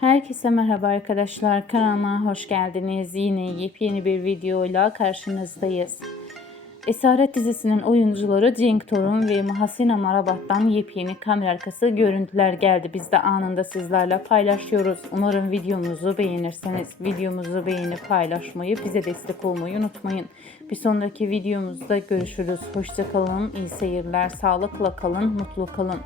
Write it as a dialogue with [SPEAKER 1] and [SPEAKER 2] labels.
[SPEAKER 1] Herkese merhaba arkadaşlar. Kanalıma hoş geldiniz. Yine yepyeni bir videoyla karşınızdayız. Esaret dizisinin oyuncuları Cenk Torun ve Mahasina Marabat'tan yepyeni kamera arkası görüntüler geldi. Biz de anında sizlerle paylaşıyoruz. Umarım videomuzu beğenirseniz videomuzu beğenip paylaşmayı, bize destek olmayı unutmayın. Bir sonraki videomuzda görüşürüz. Hoşça kalın, iyi seyirler, sağlıkla kalın, mutlu kalın.